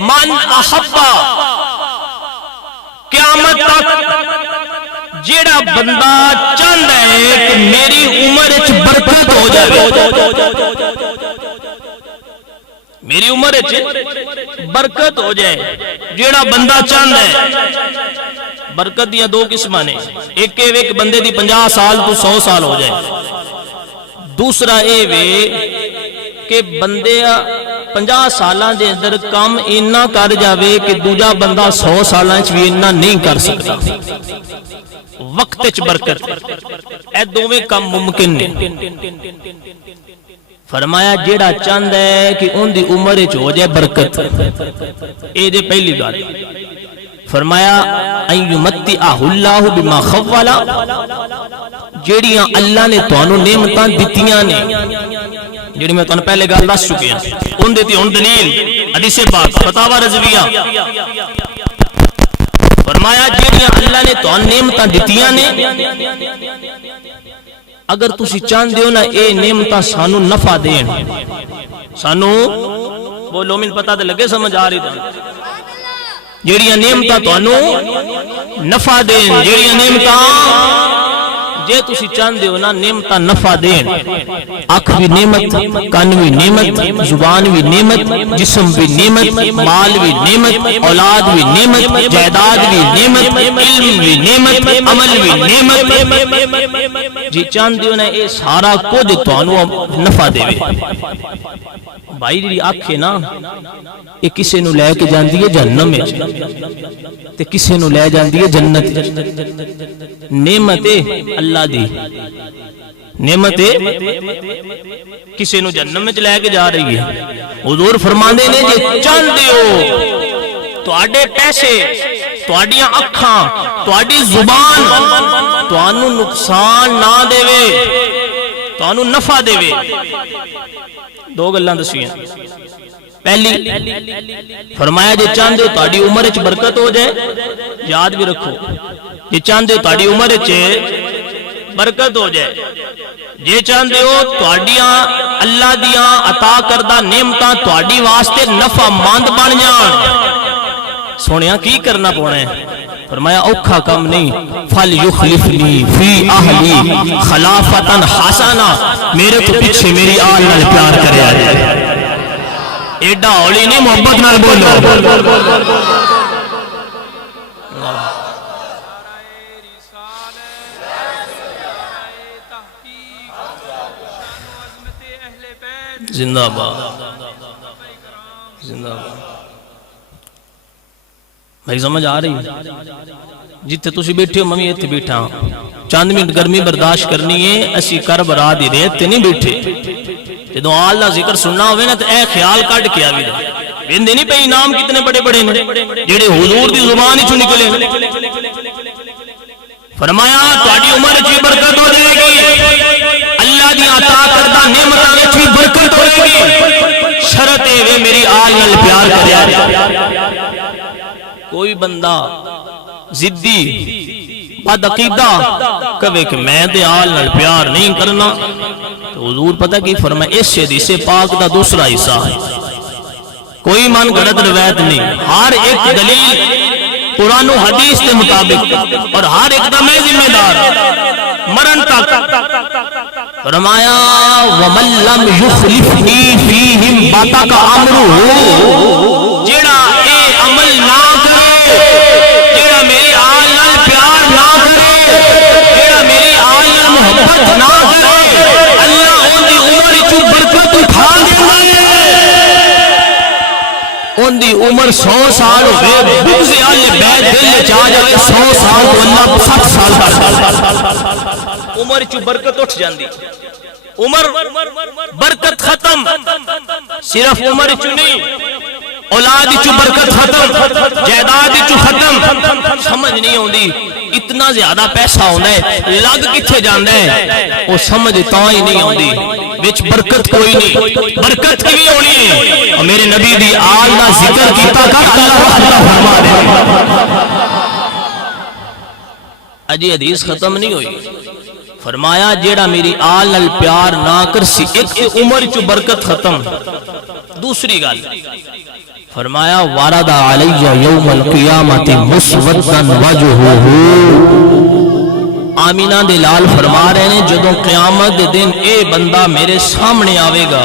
من احبا قیامت تک جیڑا بندہ چاہتا ہے کہ میری عمر وچ برکت ہو جائے، میری عمر وچ برکت ہو جائے، جیڑا بندہ چاہتا ہے، برکت دیا دو قسم نے، ایک بندے دی 50 سال تو 100 سال ہو جائے، دوسرا اے وے کہ بندے 50 سالاں دے اندر کام اینا کر جاوے کہ دوجا بندہ 100 سالاں وچ بھی اینا نہیں کر سکتا، وقت وچ برکت، اے دوویں کام ممکن نے۔ فرمایا جیڑا چاہتا ہے کہ ان دی عمر وچ ہو جائے برکت، اے دے پہلی گل۔ فرمایا ایمتعہ اللہ بما خولا، جیڑیاں اللہ نے تانوں نعمتاں دتیاں نے، جیڑی میں تانوں پہلے گل دس چکے ہیں، ان دیتی ان دلیل حدیث پاک فتاوی رضویہ۔ فرمایا جیڑیاں اللہ نے تانوں نعمتاں دتیاں نے، اگر تسی چاہندے ہو نا اے نعمتاں سانو نفع دین، سانو بولو من پتہ تے لگے سمجھ آ رہی تھی، جیڑیاں نعمتاں تانوں نفع دین، جیڑیاں نعمتاں جے تسی چاہندے ہو نا نعمتاں نفع دین، اکھ بھی نعمت، کان بھی نعمت، زبان بھی نعمت، جسم بھی نعمت، مال بھی نعمت، اولاد بھی نعمت، جائیداد بھی نعمت، علم بھی نعمت، عمل بھی نعمت، جی چاہندے ہو نا اے سارا کچھ تانوں نفع دے۔ بھائی جی اکھ ہے نا یہ کسے نو لے کے جاندی ہے جہنم وچ تے کسے نو لے جاندی ہے جنت۔ نعمت اللہ دی، نعمت کسے نو جہنم وچ لے کے جا رہی ہے۔ حضور فرماندے نے جے چاہندے ہو تواڈے پیسے، تواڈیاں اکھاں، تواڈی زبان تانوں نقصان نہ دے، تانوں نفع دے، دو گلاں دسیاں۔ پہلی فرمایا جے چاہندے ہو تہاڈی عمر وچ برکت ہو جائے، یاد بھی رکھو جے چاہندے ہو تہاڈی عمر وچ برکت ہو جائے، جے چاہندے ہو تہاڈیاں اللہ دیاں عطا کردہ نعمتاں تہاڈی واسطے نفع مند بن جان، سونیا کی کرنا پونا ہے؟ فرمایا اوکھا کم نہیں، فَلْيُخْلِفْنِي فِي أَهْلِي خَلَافَةً حَسَنًا، میرے تو پیچھے میری آل نال پیار کرے آجائے۔ ایڈا اولی نہیں، محبت نال بولو۔ زندہ باد، زندہ باد۔ بھائی سمجھ آ رہی ہے؟ جتے تسی بیٹھے ہو ممی ایتھے بیٹھا ہوں، چند منٹ گرمی برداشت کرنی ہے، اسی کر برا دی ریت تے نہیں بیٹھے، جدو اللہ ذکر سننا ہوئے نا تو اے خیال کٹ کیا بھی دا بندے نہیں پہ انعام کتنے بڑے بڑے نے جڑے حضور دی زبان ہی چو نکلے۔ فرمایا تہاڈی عمر وچ برکت ہو جائے گی، اللہ دی عطا کردہ نعمتاں وچ بھی برکت ہوے گی، شرط اے وے میری آل نال پیار کریا جائے۔ کوئی بندہ ضدی بد عقیدہ کہے کہ میں تے آل نال پیار نہیں کرنا، تو حضور پتہ کی فرمایا اس حدیث پاک دا دوسرا حصہ ہے، کوئی من گھڑت روایت نہیں، ہر ایک دلیل قرآن و حدیث کے مطابق، اور ہر ایک دا میں ذمہ دار مرن تک۔ فرمایا وَمَن لَّمْ يُخْلِفْنِي فِيهِمْ بَاتَكَ أَمْرُهُ، جیڑا اے عمل نہ کرے، جیڑا میری آل نال پیار نہ کرے، جیڑا میری آل نال محبت نہ کرے، اللہ ان دی عمر چو برکت اٹھا دے، ان دی عمر 100 سال ہوئے، بغض اہل بیت دل چاہ جائے 100 سال تو اللہ 60 سال کر دے، عمر چو برکت اٹھ جاندی، عمر برکت ختم، صرف عمر چو نہیں، اولاد چو برکت ختم، جائیداد چو ختم، سمجھ نہیں ہوندی اتنا زیادہ پیسہ ہونا ہے لگ کتھے جانا ہے، وہ سمجھ تاں ہی نہیں ہوندی، وچ برکت کوئی نہیں، برکت کی بھی ہونی ہے، اور میرے نبی دی آل دا ذکر کیتا کر اللہ فرما دے۔ اجی حدیث ختم نہیں ہوئی، فرمایا جیڑا میری آل نال پیار نہ کر سی، ایک عمر چو برکت ختم، دوسری گل فرمایا وارد علی یوم القیامت مسودن وجہہ. آمینہ دے لال فرما رہے ہیں جدوں قیامت دے دن اے بندہ میرے سامنے آوے گا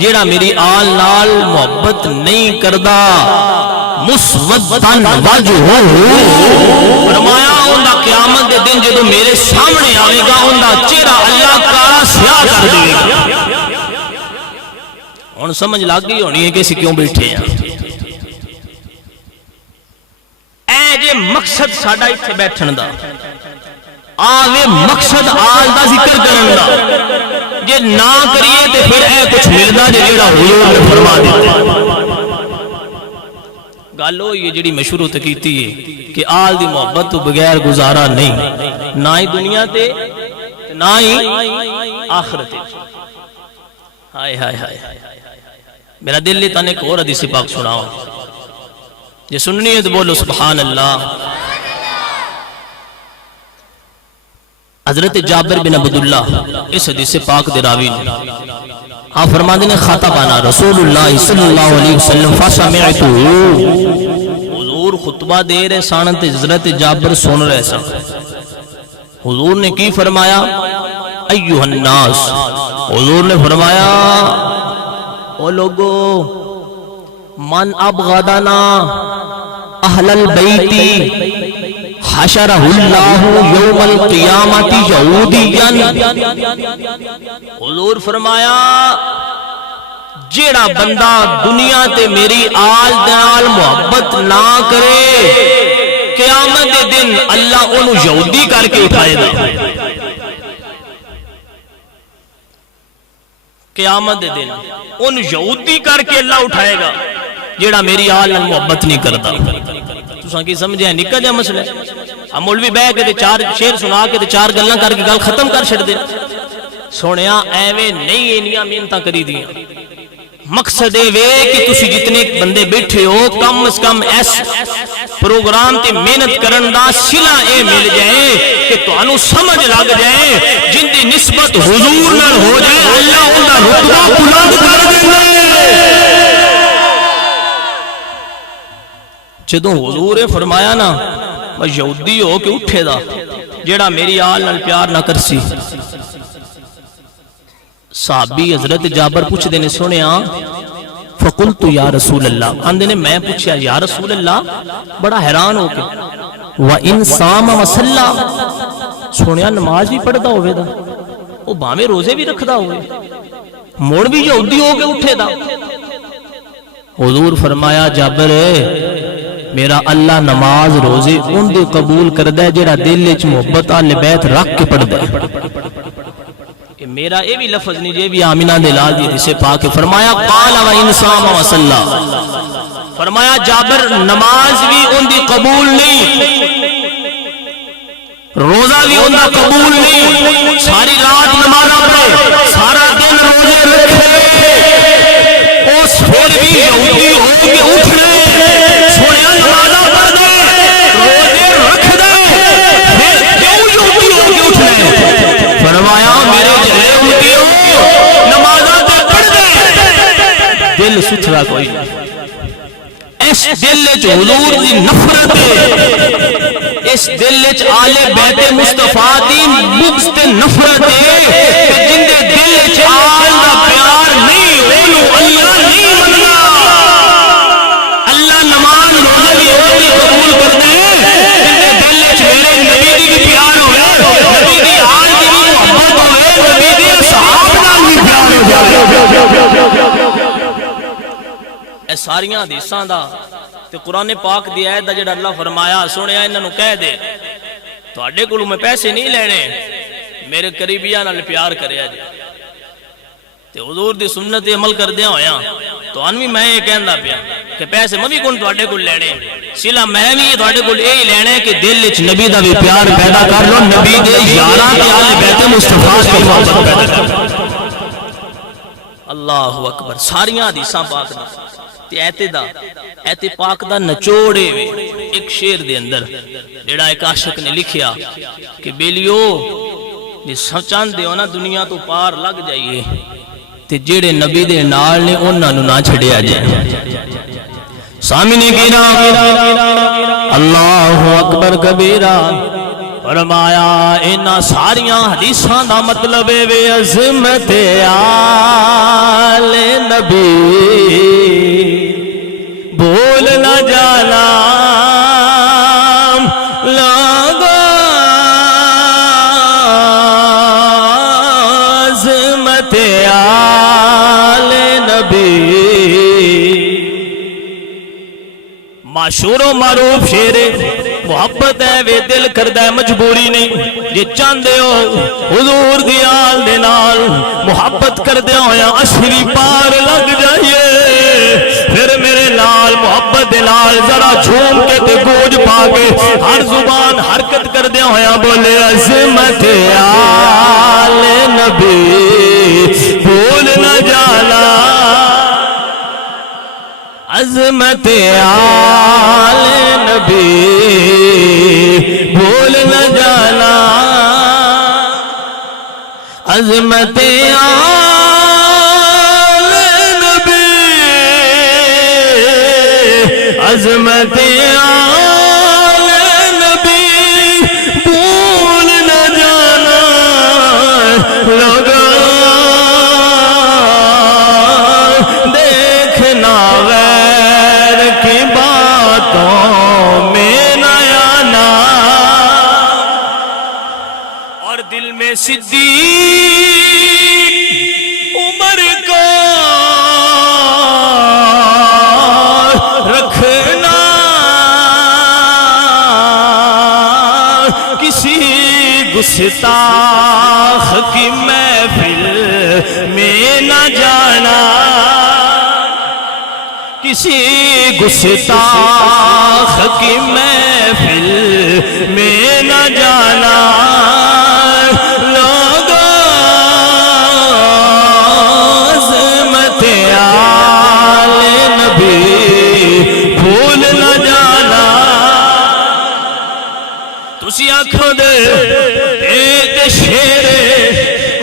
جیڑا میری آل نال محبت نہیں کردا. مسودن وجہہ فرمایا اوندا قیامت دے دن جدوں میرے سامنے آوے گا اوندا چہرہ اللہ کالا سیاہ کر دے گا. ہن سمجھ لگ گئی ہونی ہے کہ اسی کیوں بیٹھے ہیں. اے جے مقصد ساڈا ایتھے بیٹھن دا آوے مقصد آل دا ذکر کرن دا جے نہ کریے تے پھر اے کچھ ملدا جے جیڑا حضور نے فرما دتا. گل ہوئی جڑی مشروع تے کیتی ہے کہ آل دی محبت تو بغیر گزارا نہیں نہ ہی دنیا تے نہ ہی آخرت. ہائے ہائے ہائے میرا دل نے تانے کو اور حدیث پاک سناؤ یہ سننی ہے تو بولو سبحان اللہ. حضرت جابر بن عبداللہ اس حدیث پاک دے راوی نے آپ فرماتے ہیں خطبنا رسول اللہ صلی اللہ علیہ وسلم فسمعتو. حضور خطبہ دے رہے سانت حضرت جابر سن رہے سن. حضور نے کی فرمایا ایوہ الناس. حضور نے فرمایا او لوگو من ابغضنا اہل البیتی حشرہ اللہ یوم القیامت یہودیا. حضور فرمایا جیڑا بندہ دنیا تے میری آل دنال محبت نہ کرے قیامت دے دن اللہ انہوں یہودی کر کے اٹھائے دا. قیامت دے دن ان یہودی کر کے اللہ اٹھائے گا جیڑا میری آل نال محبت نہیں کرتا. تساں کی سمجھے نکا جا مسئلہ ہم مولوی بہ کے چار شیر سنا کے چار گلاں کر کے گل ختم کر چھڑ دے. سونیا ایویں نہیں اینیاں محنتاں کری دیاں. مقصد اے وے کہ تسی جتنے بندے بیٹھے ہو کم از کم اس پروگرام تے محنت کرن دا صلہ اے مل جائے کہ تانوں سمجھ لگ جائے جن دی نسبت حضور نال ہو جائے اللہ ان دا رتبہ بلند کر دیندا ہے. جدوں حضور نے فرمایا نا میں یہودی ہو کے اٹھے دا جیڑا میری آل نال پیار نہ کرسی. صحابی حضرت جابر پوچھ دینے سنیا فقلت یا رسول اللہ آندے نے میں پوچھیا یا رسول اللہ بڑا حیران ہو کے وَإِن صَامَ وَصَلَّى سنیا نماز بھی پڑھتا ہوئے دا وہ باہمیں روزے بھی رکھدا ہوئے موڑ بھی یہودی ہو کے اٹھے دا. حضور فرمایا جابر میرا اللہ نماز روزے ان دے قبول کردہ ہے جیڑا دل وچ محبت آل بیت رکھ کے پڑھدا ہے. میرا یہ بھی لفظ نہیں یہ بھی آمینہ دے لال دی جسے پاک فرمایا قال وَإِن صَامَ وَصَلَّى فرمایا جابر نماز بھی ان دی قبول نہیں روزہ بھی ان دا قبول نہیں ساری رات نماز پڑھے سارا دن روزے رکھے اس پھر بھی یہودی ہو کے اٹھ رہے سویا نماز پڑھ دے روزے رکھ دے پھر کیوں یہودی ہو کے اٹھ رہے. فرمایا میرے دل ستھرا کوئی اس دل وچ حضور دی نفرت ہے اس دل وچ آل بیت مصطفیٰ دی بغض تے نفرت ہے کہ جن دے دل وچ آل دا پیار نہیں اونوں اللہ نہیں مننا. اللہ نماز روزے بھی ہوتی قبول کرتا ہے جن دے دل وچ میرے نبی دی بھی پیار ہوئے نبی دی آل دی بھی محبت ہوئے نبی دی صحابہ نال بھی پیار ہو جائے. اے ساریاں حدیثاں دا تے قرآن پاک دی آیت دا جڑا اللہ فرمایا سنیا انہاں نوں کہہ دے تواڈے کولوں میں پیسے نہیں لینے میرے قریبیاں نال پیار کریا جی تے حضور دی سنت تے عمل کردیاں ہویاں تانوں بھی میں یہ کہندا پیا کہ پیسے میں بھی کون تواڈے کول لینے صلہ میں بھی تواڈے کول یہی لینا ہے کہ دل وچ نبی دا بھی پیار پیدا کر لو نبی دے یاراں تے آل بیت مصطفیٰ دی محبت پیدا کر لو. اللہ اکبر ساریاں حدیثاں پاک دا تے ایت پاک دا نچوڑے ایک شیر دے اندر جڑا ایک عاشق نے لکھیا کہ بیلیو جی سچان دے ہونا دنیا تو پار لگ جائیے تے جڑے نبی دے نال نے انہاں نوں نہ چھڑیا جائے. سامنے گرا اللہ اکبر کبیرہ فرمایا اینا ساریاں حدیثاں دا مطلب ہے عظمت آل نبی بھول نہ جانا لگا عظمت آل نبی مشہور و معروف شعر محبت ہے وے دل کردہ ہے مجبوری نہیں جے چاندے ہو حضور دی آل دے نال محبت کردے ہویا عشری پار لگ جائیے پھر میرے نال محبت دے نال ذرا جھوم کے تے گوج پا کے ہر زبان حرکت کردے ہویا بولے عظمت آل نبی بھول نہ جانا عظمت آل نبی بھول نہ جانا عظمت آل نبی عظمت آل نبی بھول نہ جانا لگا دیکھنا غیر کی باتوں میں نیا نا اور دل میں صدیق عمر کو رکھنا کسی گستاخ کی محفل میں نہ جانا کسی گستاخ کی محفل میں نہ جانا لوگوں عظمت آل نبی بھول نہ جانا تسی آنکھوں دے ایک شیر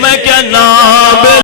میں کیا نام